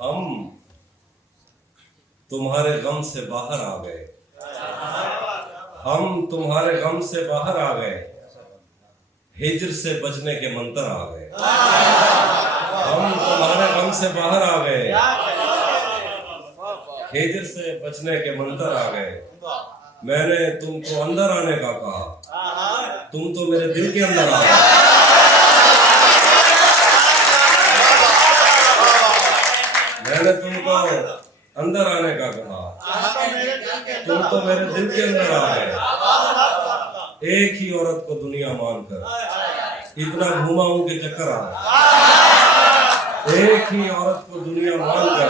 ہم تمہارے غم سے باہر آ گئے، ہم تمہارے غم سے باہر آ گئے، ہجر سے بچنے کے منتر آ گئے، ہم تمہارے غم سے باہر آ گئے، ہجر سے بچنے کے منتر آ گئے۔ میں نے تم کو اندر آنے کا کہا، تم تو میرے دل کے اندر آ گئے۔ میں نے تم کو اندر آنے کا کہا، تم تو میرے دل کے اندر آ گئے۔ ایک ہی عورت کو دنیا مان کر اتنا گھوما ہوں کہ چکر آ گئے، ایک ہی عورت کو دنیا مان کر،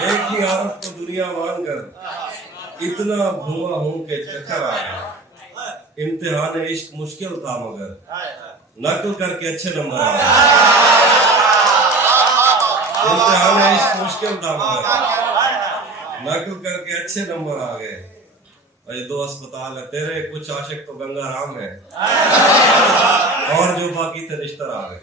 ایک ہی عورت کو دنیا مان کر اتنا گھوما ہوں کہ چکر آ گئے۔ امتحان عشق مشکل تھا مگر نقل کر کے اچھے نمبر آ گئے۔ امتحان عشق مشکل تھا مگر نقل کر کے اچھے نمبر آ گئے۔ اے دو اسپتال ہے تیرے، کچھ عاشق تو گنگا رام ہے، اور جو باقی تھے رشتہ آ گئے۔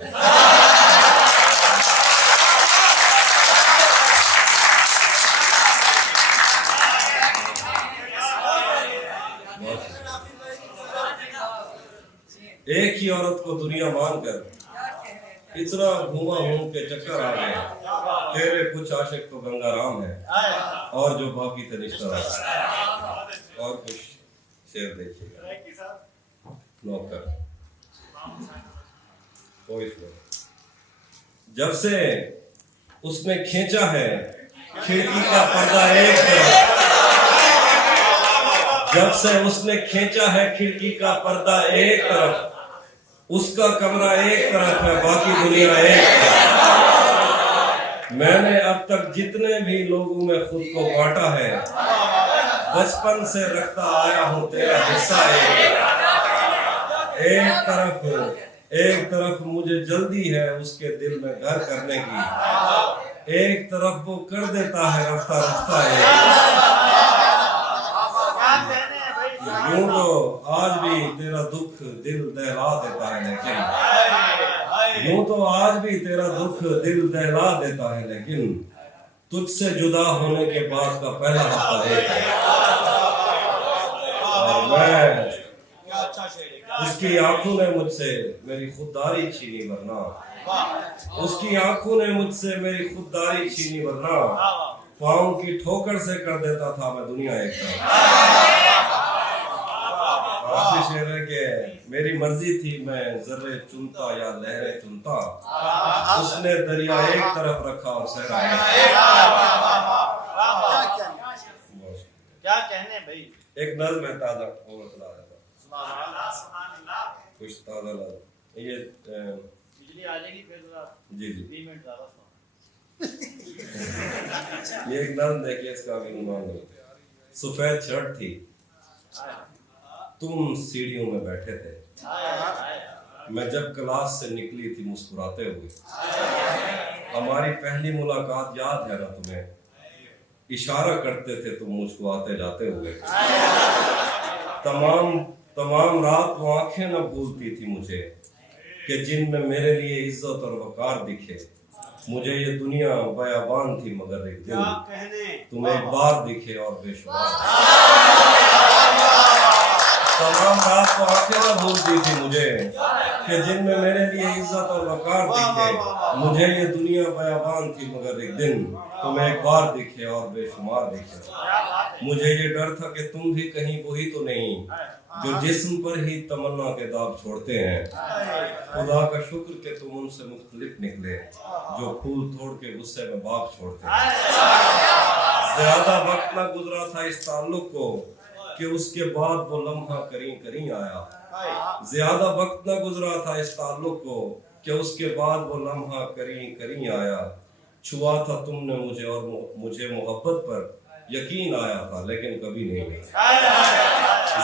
ایک ہی عورت کو دنیا مان کر اتنا گھوما ہوں کہ چکر آ گئے، تیرے کچھ عاشق تو گنگا رام ہے، اور جو باقی تھے رشتہ آ گئے۔ اور کچھ شعر دیکھیے گا، نوکر جب سے اس نے کھینچا ہے کھڑکی کا پردہ ایک طرف، جب سے اس نے کھینچا ہے کھڑکی کا پردہ ایک طرف، اس کا کمرہ ایک طرف ہے باقی دنیا ایک طرف۔ میں نے اب تک جتنے بھی لوگوں میں خود کو بانٹا ہے، بچپن سے رکھتا آیا ہوں تیرا حصہ ایک طرف مجھے جلدی ہے اس کے دل میں گھر کرنے کی، ایک طرف وہ کر دیتا ہے رفتہ رفتہ یوں تو آج بھی تیرا دکھ دل دہلا دیتا ہے لیکن، یوں تو آج بھی تیرا دکھ دل دہلا دیتا ہے لیکن، تجھ سے جدا ہونے کے بعد کا پہلا ہفتہ ایک ہے۔ اور میں اس کی آنکھوں نے مجھ سے میری خودداری چھینی ورنہ، اس کی آنکھوں نے مجھ سے میری خودداری چھینی ورنہ، پاؤں کی ٹھوکر سے کر دیتا تھا میں دنیا ایک طرف۔ آخری شعر ہے کہ میری مرضی تھی میں ذرے چنتا یا لہریں چنتا، اس نے دریا ایک طرف رکھا اور صحرا کیا کہنے بھائی۔ ایک نظم ہے تازہ اور سنا دیتا کچھ تازہ نظم، یہ بجلی آ جائے گی پھر جی 20 منٹ زیادہ یہ ایک نظم دیکھیے، اس کا بھی عنوان ہے سفید شرٹ تھی تم سیڑھیوں میں بیٹھے تھے، میں جب کلاس سے نکلی تھی مسکراتے ہوئے، ہماری پہلی ملاقات یاد ہے نا تمہیں، اشارہ کرتے تھے تم مجھ کو آتے جاتے ہوئے، تمام رات وہ آنکھیں نہ بھولتی تھی مجھے کہ جن میں میرے لیے عزت اور وقار دکھے، مجھے یہ دنیا بیابان تھی مگر ایک دن تم ایک بار دکھے اور بے شمار۔ تمام رات کو آنکھیں نہ بھولتی تھی مجھے کہ جن میں میرے لیے عزت اور وقار دکھے، مجھے یہ دنیا بیابان تھی مگر ایک دن تم ایک بار دکھے اور بے شمار دکھے۔ مجھے یہ ڈر تھا کہ تم بھی کہیں وہی تو نہیں جو جسم پر ہی تمنا کے داغ چھوڑتے ہیں، خدا کا شکر کہ تم ان سے مختلف نکلے جو پھول توڑ کے غصے میں باغ چھوڑتے ہیں۔ زیادہ وقت نہ گزرا تھا اس تعلق کو کہ اس کے بعد وہ لمحہ کریں آیا، زیادہ وقت نہ گزرا تھا اس تعلق کو کہ اس کے بعد وہ لمحہ کریں آیا، چھوا تھا تم نے مجھے اور مجھے محبت پر یقین آیا تھا لیکن کبھی نہیں۔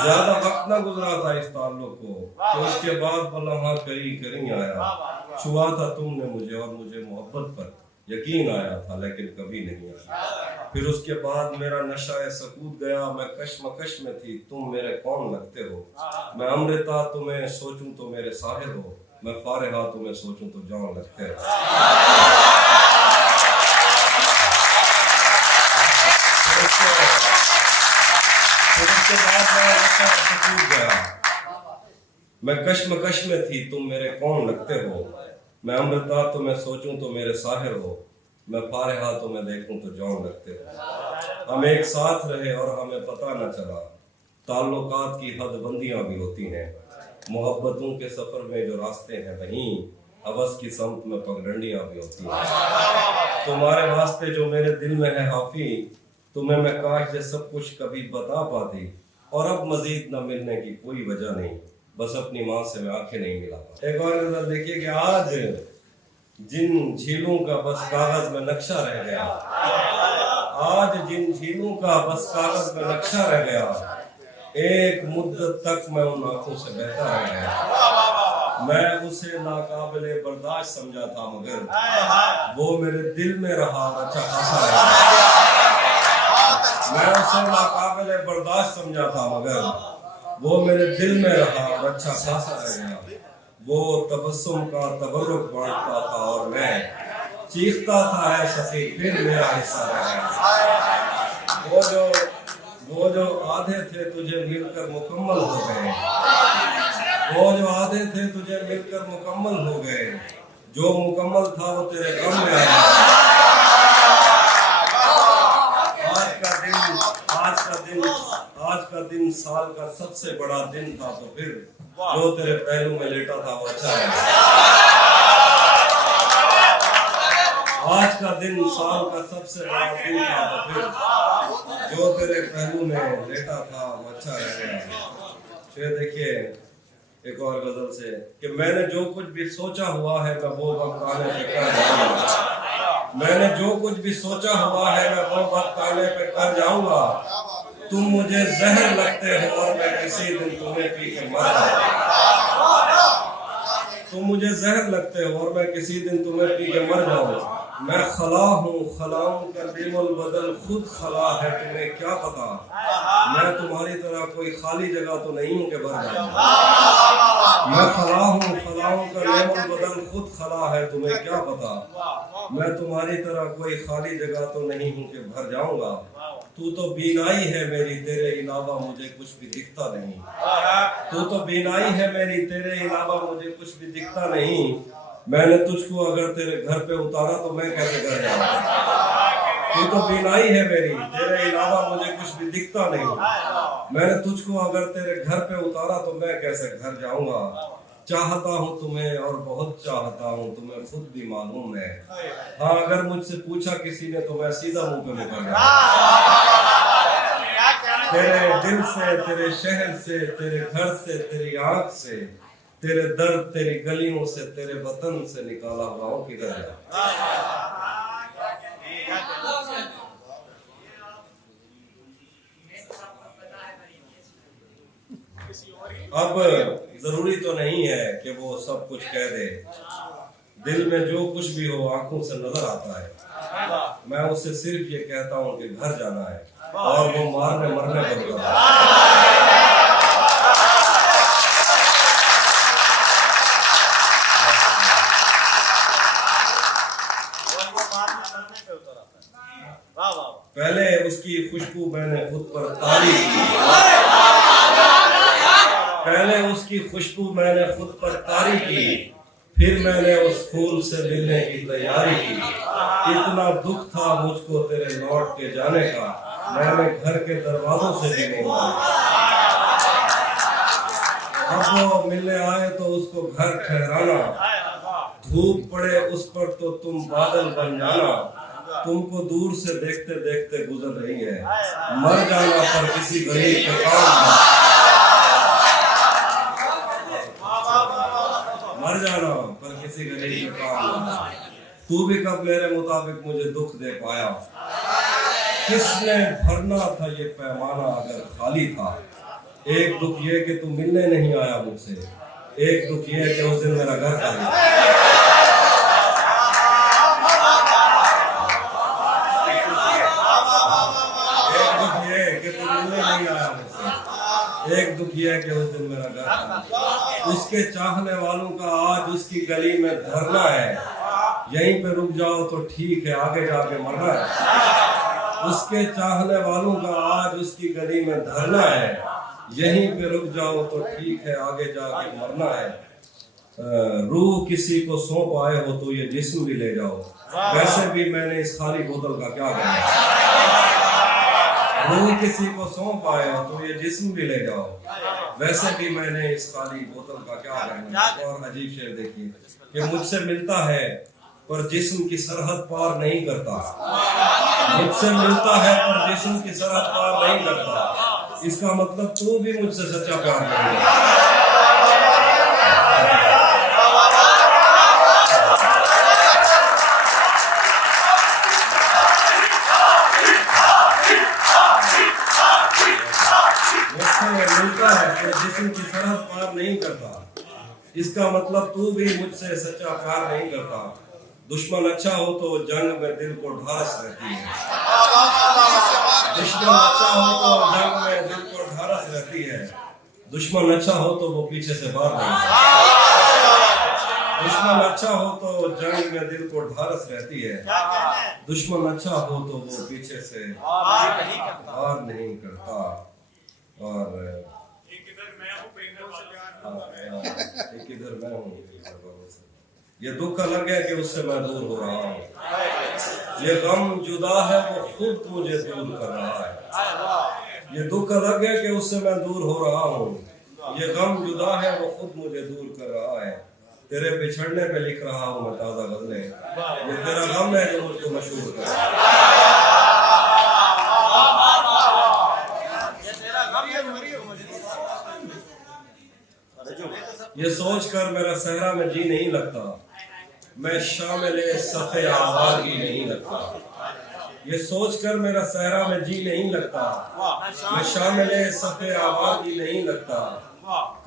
زیادہ وقت نہ گزرا تھا اس تعلق کو کہ اس کے بعد وہ لمحہ کریں آیا، چھوا تھا تم نے مجھے اور مجھے محبت پر یقین آیا تھا لیکن کبھی نہیں آیا۔ پھر اس کے بعد میرا نشہ سکوت گیا، میں کشمکش میں تھی تم میرے کون لگتے ہو، میں امرتا تمہیں سوچوں تو میرے ساحر ہو، میں فارغہ تمہیں سوچوں تو جان لگتے ہو۔ मैं कश्मकश में थी, तुम मेरे कौन लगते हो। मैं अमृता तो मैं सोचूं तो मेरे साहिर हो, मैं फारिहा तो मैं देखूं तो जौन लगते हो। हम एक साथ रहे और हमें पता न चला, ताल्लुकात की हदबंदियां भी होती हैं, मोहब्बतों के सफर में जो रास्ते हैं वहीं हवस की समत में पगडंडियां भी होती हैं। तुम्हारे वास्ते जो मेरे दिल में है हाफी, तुम्हें मैं काश ये सब कुछ कभी बता पाती, और अब मजीद न मिलने की कोई वजह नहीं, बस अपनी माँ से मैं आंखें नहीं मिला पाता। एक और गजल देखिए कि आज जिन झीलों का बस कागज में नक्शा रह गया, आज जिन झीलों का बस कागज में नक्शा रह गया, एक मुद्दत तक मैं उन आंखों से बहता रह गया। मैं उसे नाकाबिले बर्दाश्त समझा था मगर वो मेरे दिल में रहा और अच्छा खासा रह गया। मैं उसे नाकाबिले बर्दाश्त समझा था मगर वो मेरे दिल में रहा और अच्छा खासा रह गया। वो तबस्सुम का तबर्रुक बांटता था और मैं चीखता था ऐ सखी फिर मेरा हिस्सा रह गया। वो जो आधे थे तुझे मिलकर मुकम्मल हो गए, वो जो आधे थे तुझे मिलकर मुकम्मल हो गए, जो मुकम्मल था वो तेरे गम में आया। आज का दिन साल का सबसे बड़ा दिन था, तो फिर जो तेरे पहलू में लेटा था वो अच्छा है। आज का दिन साल का सबसे बड़ा दिन था, तो फिर जो तेरे पहलू में लेटा था वो अच्छा रह गया। फिर देखिए एक और गजल से कि मैंने जो कुछ भी सोचा हुआ है मैं वो वक्त आने पे कर जाऊंगा। मैंने जो कुछ भी सोचा हुआ है मैं वो वक्त आने पे कर जाऊंगा। तुम मुझे जहर लगते हो और मैं किसी दिन तुम्हें पी के मर जाऊंगा। तुम मुझे जहर लगते हो और मैं किसी दिन तुम्हें पी के मर जाऊंगा। मैं खला हूँ, खलाऊं का दिल बदल खुद खला है, तुम्हें क्या पता मैं तुम्हारी तरह कोई खाली जगह तो नहीं हूँ कि भर जाऊंगा। मैं खला हूँ, खलाऊं का दिल बदल खुद खला है, तुम्हें क्या पता मैं तुम्हारी तरह कोई खाली जगह तो नहीं हूँ कि भर जाऊंगा। तू तो बीनाई है मेरी, तेरे अलावा मुझे कुछ भी दिखता नहीं। तू तो बीनाई है मेरी, तेरे अलावा मुझे कुछ भी दिखता नहीं। मैंने तुझको अगर तेरे घर पे उतारा तो मैं कैसे घर जाऊंगा। तू तो बीनाई है मेरी, तेरे अलावा मुझे कुछ भी दिखता नहीं। मैंने तुझको अगर तेरे घर पे उतारा तो मैं कैसे घर जाऊंगा। चाहता हूँ तुम्हें और बहुत चाहता हूँ, तुम्हें खुद भी मालूम है। हाँ अगर मुझसे पूछा किसी ने तो मैं सीधा मुंह पे मुकर जाऊंगा। तेरे दिल से, तेरे शहर से, तेरे घर से, तेरी आंख से, तेरे दर्द, तेरी गलियों से, तेरे वतन से निकाला हुआ हूँ किधर जा। अब जरूरी तो नहीं है कि वो सब कुछ कह दे, दिल में जो कुछ भी हो आंखों से नजर आता है। मैं उससे सिर्फ ये कहता हूँ कि घर जाना है, और वो मारने मरने पर होगा। पहले उसकी खुशबू मैंने खुद पर तारी की, पहले उसकी खुशबू मैंने खुद पर तारी की, फिर मैंने उस फूल से मिलने की तैयारी की। इतना दुख था मुझको तेरे लौट के जाने का, मैंने घर के दरवाजों से भी नहीं मांगा। अब वो मिलने आए तो उसको घर ठहराना, धूप पड़े उस पर तो तुम बादल बन जाना। तुमको दूर से देखते देखते गुजर रही है, मर जाना पर किसी गरीब के काम, मर जाना पर किसी गरीब के काम। तू भी कब मेरे मुताबिक मुझे दुख दे पाया, किसने भरना था ये पैमाना अगर खाली था। एक दुख ये कि तू मिलने नहीं आया मुझसे, एक दुख ये कि उस दिन मेरा घर खाली। एक दुख ये है कि उस दिन मेरा घर था। उसके चाहने वालों का आज उसकी गली में धरना है, यहीं पे रुक जाओ तो ठीक है, आगे जाके मरना है। उसके चाहने वालों का आज उसकी गली में धरना है, यहीं पे रुक जाओ तो ठीक है, आगे जाके मरना है। रूह किसी को सौंप आए हो तो ये जिस्म भी ले जाओ, वैसे भी मैंने इस खाली बोतल का क्या करना। रूह किसी को सौंप आए हो तो ये जिस्म भी ले जाओ, वैसे भी मैंने इस खाली बोतल का क्या करना। और अजीब शेर देखिए कि मुझसे मिलता है पर जिस्म की सरहद पार नहीं करता, मुझसे मिलता है पर जिस्म की सरहद पार नहीं करता। इसका मतलब तू भी मुझसे सच्चा प्यार नहीं है। मिलता है पर जिस्म की सरहद पार नहीं करता, इसका मतलब तू भी मुझसे सच्चा प्यार नहीं करता। दुश्मन अच्छा हो तो जंग में दिल को ढास रहती है, दुश्मन अच्छा हो तो जंग में दिल को ढारस रहती है। दुश्मन अच्छा हो तो वो पीछे से बाहर नहीं, दुश्मन अच्छा हो तो जंग में दिल को ढारस रहती है। दुश्मन अच्छा हो तो वो पीछे से बाहर नहीं करता। और एक इधर मैं हूँ, ये दुख अलग है कि उससे मैं दूर हो रहा हूँ, ये गम जुदा है वो खुद मुझे दूर कर रहा है। ये दुख अलग है कि उससे मैं दूर हो रहा हूँ, ये गम जुदा है वो खुद मुझे दूर कर रहा है। तेरे बिछड़ने पे लिख रहा हूँ मैं ताज़ा गज़लें, ये तेरा गम है जो मुझको मशहूर कर रहा है। ये सोच कर मेरा सहरा में जी नहीं लगता, मैं शामिल सफ़े आवाज़ी नहीं लगता। ये सोच कर मेरा सहरा में जी नहीं लगता, मैं शामिल सफ़े आवाज़ी नहीं लगता।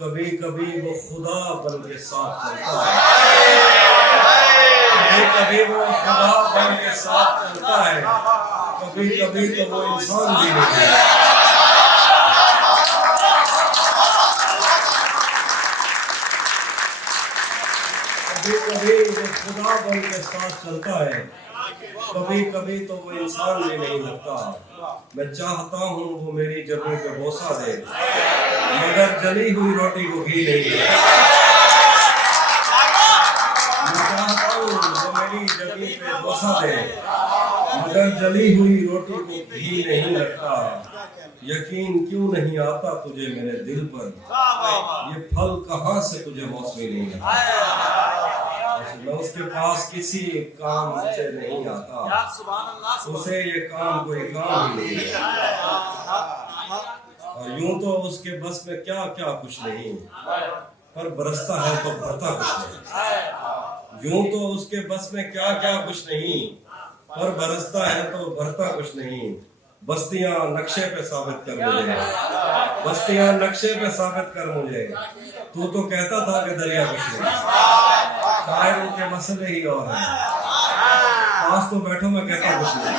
कभी कभी वो खुदा बन के साथ चलता है, कभी कभी वो खुदा बन के साथ चलता है, कभी कभी तो वो इंसान भी नहीं है। कभी कभी वो खुदा बन के साथ चलता है, कभी कभी तो वो इंसान भी नहीं लगता। मैं चाहता हूँ वो मेरी जबों पे बोसा दे, मगर जली हुई रोटी को घी नहीं लगता। मैं चाहता हूँ वो मेरी जबों पे बोसा दे, मगर जली हुई रोटी को घी नहीं लगता। यकीन क्यों नहीं आता तुझे मेरे दिल पर, ये फल कहाँ से तुझे मौसमी नहीं लगता। मैं उसके पास किसी काम से नहीं आता, उसे ये काम कोई काम ही नहीं है। और यूं तो उसके बस में क्या क्या कुछ नहीं, पर बरसता है तो भरता कुछ नहीं। यूं तो उसके बस में क्या क्या कुछ नहीं, पर बरसता है तो भरता कुछ नहीं। बस्तियां नक्शे पे साबित कर मुझे, बस्तियां नक्शे पे साबित कर मुझे। तू तो कहता था कि दरिया कुछ नहीं, शायरों के मसले ही और हैं। पास तो बैठो, मैं कहता कुछ नहीं।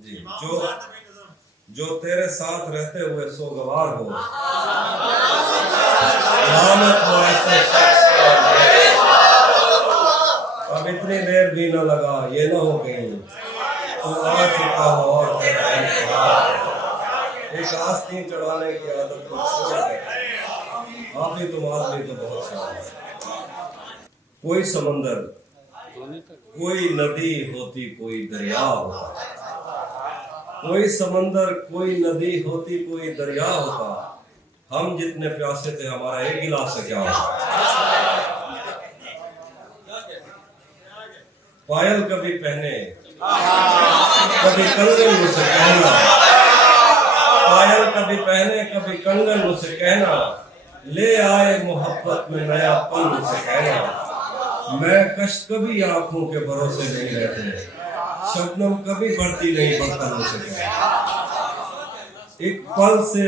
जी, जो तेरे साथ रहते हुए सोगवार हो, लानत हो ऐसे शख्स पर। अब इतनी देर भी न लगा, ये न हो कहीं तो आ चुका हो और एक आस्तीन चढ़ाने की आदत को छोड़ दे। आप ही तुम्हारे लिए तो बहुत शान। कोई समंदर, कोई नदी होती, कोई दरिया होता। कोई समंदर, कोई नदी होती, कोई दरिया होता। हम जितने प्यासे थे, हमारा एक गिलास से क्या होता। पायल कभी पहने, कभी कंगन मुझसे कहना, पायल कभी पहने कभी कंगन मुझसे कहना। ले आए मोहब्बत में नया पन मुझसे कहना। मैं कश कभी आंखों के भरोसे नहीं रहते, शबनम कभी बढ़ती नहीं बर्तन मुझसे कहना। एक पल से,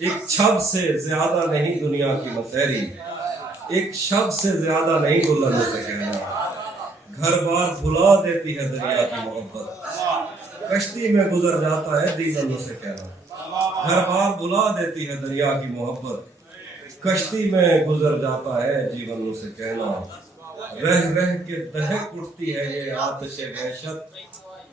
एक छब से ज्यादा नहीं दुनिया की मसहरी, एक शब्द से ज्यादा नहीं दुल्हन मुझसे कहना। घर बार भुला देती है दरिया की मोहब्बत, कश्ती में गुजर जाता है दीवान मुझसे कहना। घर बार भुला देती है दरिया की मोहब्बत, कश्ती में गुजर जाता है जीवन मुझसे कहना। रह रह के दहक उठती है ये आतिश वहशत,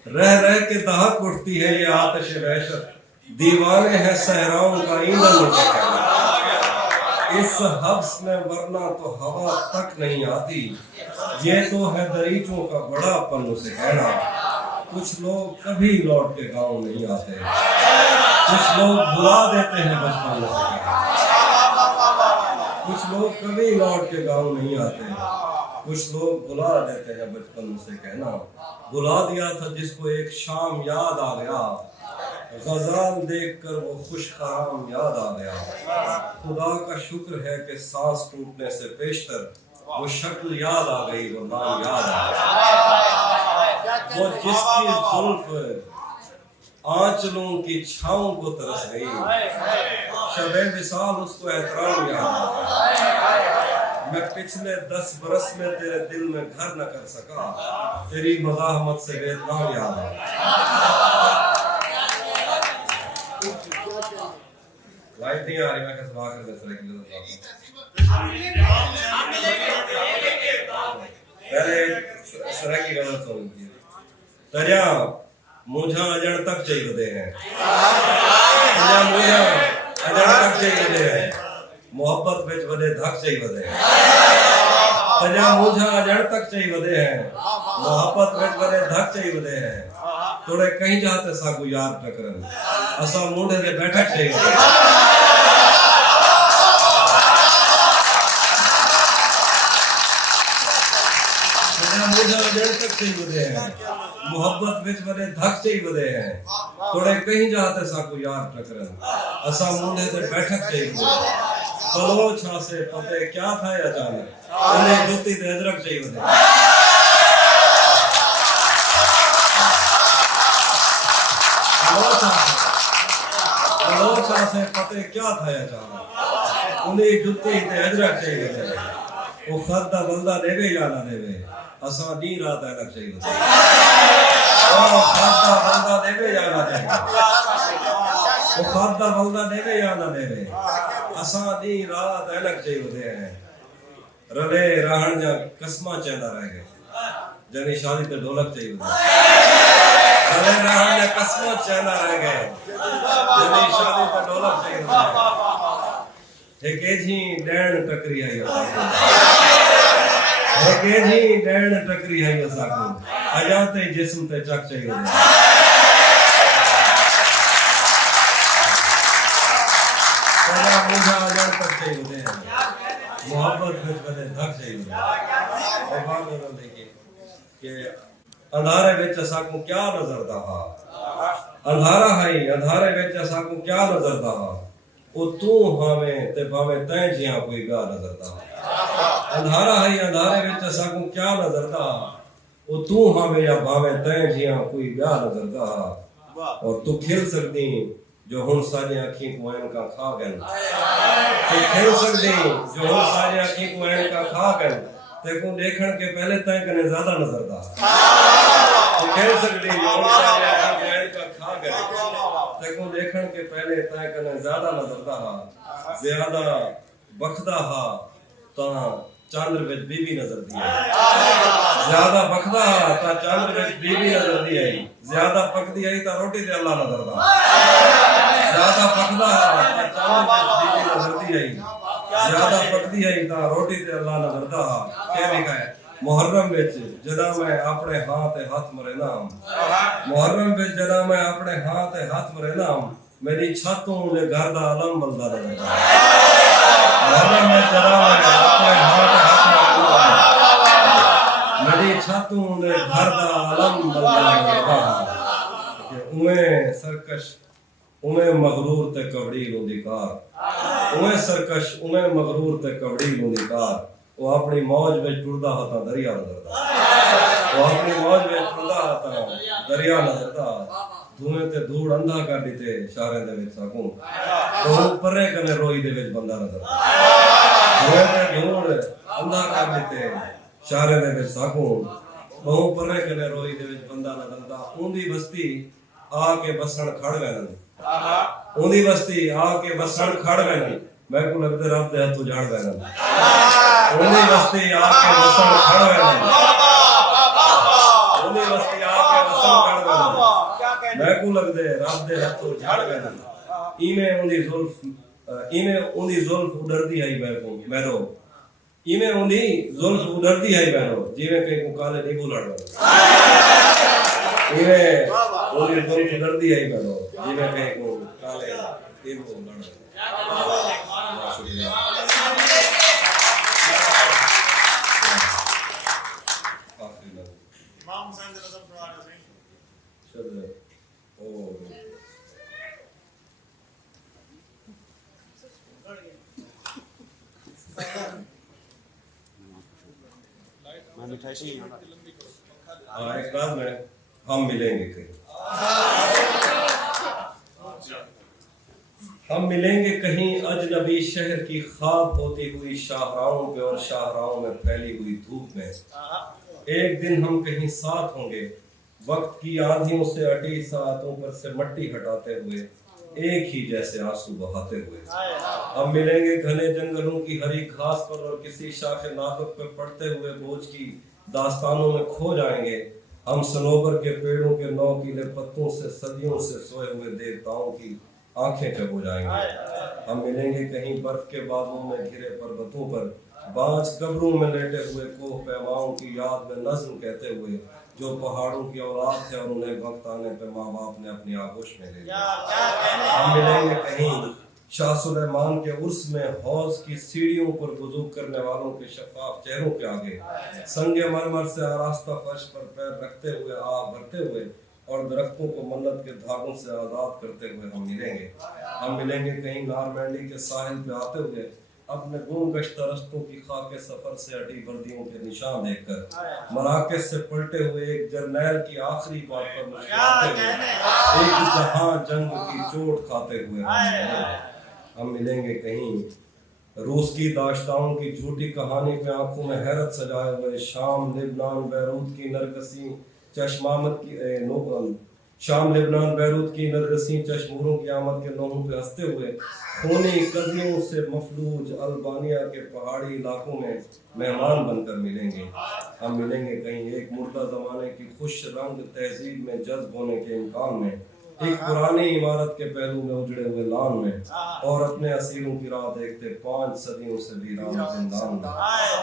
रह रह के दहक उठती है ये आतिश वहशत, दीवाने हैं सहराओं का ईंधन मुझे कहना, इस हब्स में वरना तो हवा तक नहीं आती, ये तो है दरीचों का बड़ापन उसे कहना। कुछ लोग कभी लौट के गाँव नहीं आते, कुछ लोग भुला देते हैं बचपन से, कुछ लोग कभी लौट के गाँव नहीं आते, कुछ लोग भुला देते हैं बचपन से कहना। भुला दिया था जिसको एक शाम याद आ गया, गजाल देखकर वो खुश काम याद आ गया। खुदा का शुक्र है कि सांस टूटने से पेशतर वो शक्ल याद आ गई, वो नाम याद आ गया। वो जिसकी जुल्फ आंचलों की छाँव को तरस गई, शबे विसाल उसको एहतराम याद आ गया। मैं पिछले 10 बरस में तेरे दिल में घर न कर सका, तेरी मज़ाहमत से वियतनाम याद आ गया। लाइट नहीं आ रही, मैं कैसे बात कर सर की पहले सर की गजल सुन लीजिए। तरिया मुझा अजण तक चाहिए हैं, तरिया मुझा अजण तक चाहिए हैं, मोहब्बत विच वदे धक चाहिए हैं, तरिया मुझा अजण तक चाहिए हैं, मोहब्बत विच वदे धक चाहिए हैं, थोड़े कहीं जाते सागू यार टकरन, असा मुंडे दे बैठक चाहिए। मुझे अजण तक चाहिए हैं, मोहब्बत विच वदे धक चाहिए हैं, थोड़े कहीं जाते सागू यार टकरन, असा मुंडे दे बैठक चाहिए। कलो छा से पते क्या था अचानक, उन्हें जुती दे अदरक चाहिए। से पते क्या था अचानक, उन्हें जुती ते अजरक चाहिए। वो खर्दा बंदा देवे या ना देवे, असा दी रात अलग चाहिए। वो खर्दा बंदा देवे या ना देवे, वो खर्दा बंदा देवे या ना देवे, असा दी रात अलग चाहिए। रले रहन जा कसमा चंदा रह गए, जनी शादी ते ढोलक चाहिए। रले रहन जा कसमा चंदा रह गए, जनी शादी ते ढोलक चाहिए। हेके जी डैण टकरी आई असा, हेके जी डैण टकरी आई असा को, अजाते जिस्म ते चक चाहिए। तेरा मुझा अजण तक चाहिए, मोहब्बत विच वदे धक चाहिए। और बात और देखिए कि अंधारे विच असा को क्या नजर दा हा, अंधारा है अंधारे विच असा को क्या नजर दा हा, ओ तू हमें ते भावें तैं जिया कोई गा नजर दा। अंधारा है अंधारे विच असा को क्या नजर दा, ओ तू हमें या भावें तैं जिया कोई गा नजर दा। और तू खिल सकदी जो हुन सारी अखी को ऐन का खा गन, तू खिल सकदी जो हुन सारी अखी को ऐन का खा गन, ते को देखण के पहले तैं कने ज्यादा नजर दा। तू खिल सकदी जो हुन सारी अखी को ऐन का खा गन, ते को देखण के पहले तैं कने ज्यादा नजर दा। ज्यादा बखदा हा ता चंद्र विच बीबी नजर दी आई, ज्यादा बखदा हा ता चंद्र विच बीबी नजर दी आई, ज्यादा पकदी आई ता रोटी ते अल्लाह नजर दा। ज्यादा पकदा हा ता चंद्र विच बीबी नजर दी आई, ज्यादा पकदी आई ता रोटी ते अल्लाह नजर दा। क्या लिखा है मुहर्रम विच जदा मैं अपने हाथ ते हाथ मरे नाम, मुहर्रम विच जदा मैं अपने हाथ ते हाथ मरे नाम, मेरी छतों ने घर दा आलम बलदा नजर दा। मुहर्रम में जदा मैं अपने हाथ ते हाथ मरे नाम, मेरी छतों ने घर दा आलम बलदा नजर दा। कि उमें सरकश उमें मगरूर ते कवड़ी लूंदी कार, उमें सरकश उमें मगरूर ते कवड़ी लूंदी कार, वो अपनी मौज में टुरदा होता दरिया नजर दा। वो अपनी मौज में टुरदा होता दरिया नजर दा। धुएं ते धूड़ अंधा कर दिते शारे दे विच साकू, तो परे कने रोई दे विच बंदा नजर दा। धुएं ते धूड़ अंधा कर दिते शारे दे विच साकू, बहु परे कने रोई दे विच बंदा नजर दा। ऊंदी बस्ती आके बसण खड़ वैन, ऊंदी बस्ती आके बसण खड़ वैन, मैं को लगदे रब दे हथ उजाड़ वैन। انہیں وسطی آکے وسن کھڑ وینے انہیں وسطی آکے وسن کھڑ وینے میں کو لگ دے رب دے ہتھوں جھڑ وینے ایمیں اندھی زلف اڈردی آئی بیرو ایمیں اندھی زلف اڈردی آئی بیرو جیویں کہیں کو کالے نیبو لڑ وینے ایمیں اندھی زلف اڈردی آئی بیرو جیویں کہیں کو کالے نیبو لڑ وینے شکریہ امام حسین دے نظم سنا رہے ہیں چلو او ایک بات میں ہم ملیں گے کہیں ہم ملیں گے کہیں اجنبی شہر کی خواب ہوتی ہوئی شاہراہوں پہ اور شاہراہوں میں پھیلی ہوئی دھوپ میں ایک دن ہم کہیں ساتھ ہوں گے وقت کی آندھیوں سے اٹی ساعتوں پر سے مٹی ہٹاتے ہوئے ایک ہی جیسے آنسو بہاتے ہوئے ہم ملیں گے گھنے جنگلوں کی ہری گھاس پر اور کسی شاخ ناطق پہ پڑتے ہوئے بوجھ کی داستانوں میں کھو جائیں گے ہم صنوبر کے پیڑوں کے نوکیلے پتوں سے صدیوں سے سوئے ہوئے دیوتاؤں کی آنکھیں چب ہو جائیں گے ہم ملیں گے کہیں برف کے بادلوں میں گھرے پربتوں پر بانج قبروں میں لیٹے ہوئے کوہ پیماؤں کی یاد میں نظم کہتے ہوئے جو پہاڑوں کی اولاد تھے اور انہیں وقت آنے پہ ماں باپ نے اپنی آغوش میں لے لیا ہم ملیں گے کہیں شاہ سلیمان کے عرس میں حوض کی سیڑھیوں پر وضو کرنے والوں کے شفاف چہروں کے آگے سنگ مرمر سے آراستہ فرش پر پیر رکھتے ہوئے آہ بھرتے ہوئے اور درختوں کو ملت کے دھاگوں سے آزاد کرتے ہوئے ہم ملیں گے کہیں نارمینڈی کے ساحل پہ آتے ہوئے اپنے گم گشتہ رستوں کی خاک سفر سے اٹی وردیوں کے نشان دیکھ کر مراکز سے پلٹے ہوئے ایک جرنیل کی آخری بات پر مسکراتے ہوئے ایک جہاں جنگ کی چوٹ کھاتے ہوئے ہم ملیں گے کہیں روس کی داشتاؤں کی جھوٹی کہانی پہ آنکھوں میں حیرت سجائے ہوئے شام لبنان بیروت کی نرگسی چشموروں کی آمد کے لوہوں پہ ہنستے ہوئے خونی قضیوں سے مفلوج البانیہ کے پہاڑی علاقوں میں مہمان بن کر ملیں گے ہم ملیں گے کہیں ایک مردہ زمانے کی خوش رنگ تہذیب میں جذب ہونے کے امکان میں ایک پرانی عمارت کے پہلو میں اجڑے ہوئے لان میں اور اپنے اسیروں کی راہ دیکھتے 5 صدیوں سے ویران زندان میں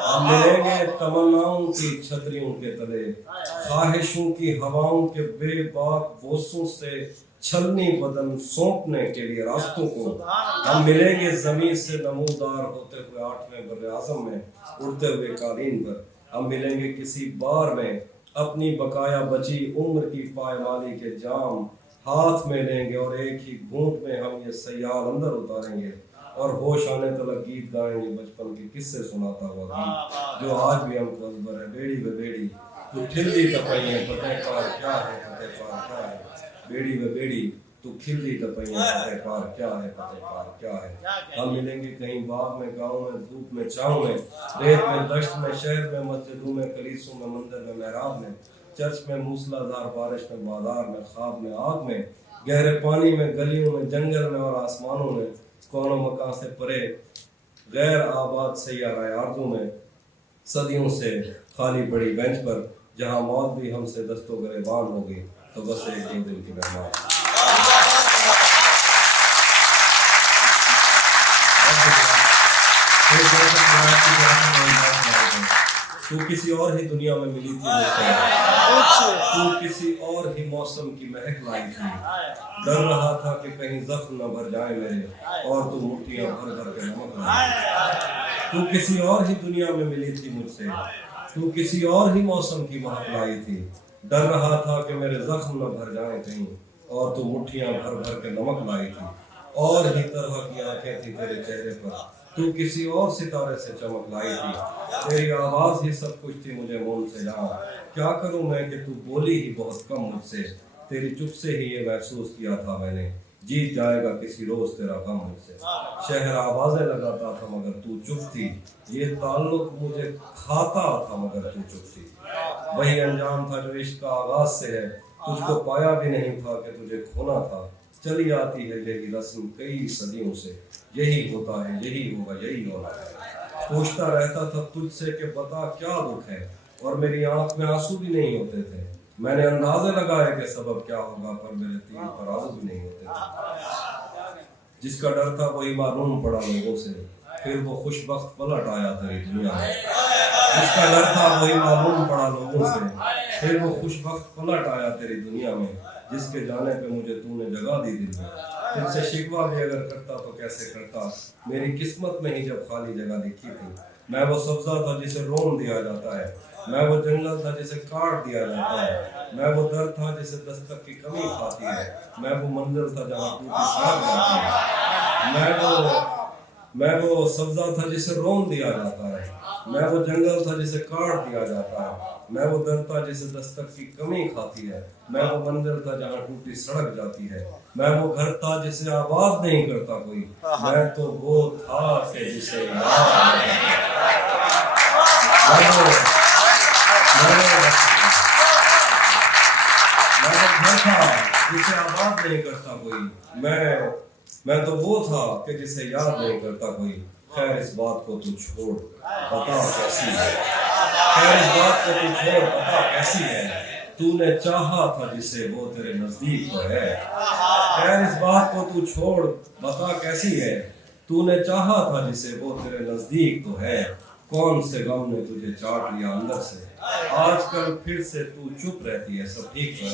ہم ملیں گے تمناؤں کی چھتریوں کے تلے خواہشوں کی ہواؤں کے بے باک بوسوں سے چھلنی بدن سونپنے کے لیے راستوں کو ہم ملیں گے زمین سے نمودار ہوتے ہوئے 8ویں بر اعظم میں اڑتے ہوئے قالین پر ہم ملیں گے کسی بار میں اپنی بقایا بچی عمر کی پائمالی کے جام ہاتھ میں لیں گے اور ایک ہی گھونٹ میں ہم یہ سیال اندر اتاریں گے اور ہوش آنے تلک گیت گائیں گے بچپن کے قصے سناتا ہوا گیت جو آج بھی ہم کو ازبر ہے بیڑی بے بیڑی تو کھلدی ٹپائیں فتح پار کیا ہے فتح پار کیا ہے بیڑی بے بیڑی تو کھلدی ٹپائیں فتح پار کیا ہے فتح پار کیا ہے ہم ملیں گے کہیں باغ میں گاؤں میں دھوپ میں چھاؤں میں ریت میں دشت میں شہر میں مسجدوں میں کلیسوں میں مندر میں محراب میں چرچ میں موسلا دھار بارش میں بازار میں خواب میں آگ میں گہرے پانی میں گلیوں میں جنگل میں اور آسمانوں میں کونوں مکان سے پرے غیر آباد سیارہ آرزوں میں صدیوں سے خالی پڑی بینچ پر جہاں موت بھی ہم سے دستوں گریبان ہوگی تو بس ایک دو دن کی مہمان تو کسی اور ہی دنیا میں ملی تھی تو کسی اور ہی موسم کی مہک لائی تھی ڈر رہا تھا کہ کہیں زخم نہ بھر جائیں میرے اور تو مٹھیاں بھر بھر کے نمک لائی تو کسی اور ہی دنیا میں ملی تھی مجھ سے تو کسی اور ہی موسم کی مہک لائی تھی ڈر رہا تھا کہ میرے زخم نہ بھر جائیں کہیں اور تو مٹھیاں بھر بھر کے نمک لائی تھی اور ہی طرح کی آنکھیں تھی تیرے چہرے پر تو کسی اور ستارے سے چمک لائی تھی تیری آواز ہی سب کچھ تھی مجھے مون سے جہاں کیا کروں میں کہ تو بولی ہی بہت کم مجھ سے تیری چپ سے ہی یہ محسوس کیا تھا میں نے جیت جائے گا کسی روز تیرا غم مجھ سے شہر آوازیں لگاتا تھا مگر تو چپ تھی یہ تعلق مجھے کھاتا تھا مگر تو چپ تھی وہی انجام تھا جو عشق کا آغاز سے ہے تجھ کو پایا بھی نہیں تھا کہ تجھے کھونا تھا چلی آتی ہے یہی رسم کئی صدیوں سے یہی ہوتا ہے یہی ہوگا یہی ہونا ہے پوچھتا رہتا تھا تجھ سے کہ بتا کیا دکھ ہے، اور میری آنکھ میں آنسو بھی نہیں ہوتے تھے۔ میں نے اندازے لگائے کہ سبب کیا ہوگا، پر میرے تیر پر آنسو بھی نہیں ہوتے تھے۔ جس کا ڈر تھا وہی معلوم پڑا لوگوں سے، پھر وہ خوش بخت پلٹ آیا تیری دنیا میں۔ جس کا ڈر تھا وہی معلوم پڑا لوگوں سے، پھر وہ خوش بخت پلٹ آیا تیری دنیا میں۔ جس کے جانے پہ مجھے تو نے جگہ دی دل میں، تم سے شکوہ بھی اگر کرتا تو کیسے کرتا، میری قسمت میں ہی جب خالی جگہ لکھی تھی۔ میں وہ سبزہ تھا جسے رون دیا جاتا ہے، میں وہ جنگل تھا جسے کاٹ دیا جاتا ہے، میں وہ در تھا جسے دستک کی کمی کھاتی ہے، میں وہ منزل تھا جہاں ٹوٹی سڑک جاتی ہے، میں وہ سبزہ تھا جسے رون دیا جاتا ہے، میں وہ جنگل تھا جسے کاٹ دیا جاتا ہے، میں وہ در تھا جسے دستک کی کمی کھاتی ہے، میں وہ منزل تھا جہاں ٹوٹی سڑک جاتی ہے، میں وہ گھر تھا جسے آباد نہیں کرتا کوئی، میں تو وہ تھا کہ جسے یاد نہیں جسے آباد نہیں کرتا کوئی، میں تو وہ تھا کہ جسے یاد نہیں کرتا کوئی۔ خیر اس بات کو تو چھوڑ بتا کیسی ہے، خیر اس بات کو تو چھوڑ بتا کیسی ہے، تو نے چاہا تھا جسے وہ تیرے نزدیک تو ہے۔ خیر اس بات کو تو چھوڑ بتا کیسی ہے، تو نے چاہا تھا جسے وہ تیرے نزدیک تو ہے۔ کون سے غم نے تجھے چاٹ لیا اندر سے، آج کل پھر سے تو چپ رہتی ہے، سب ٹھیک ہے۔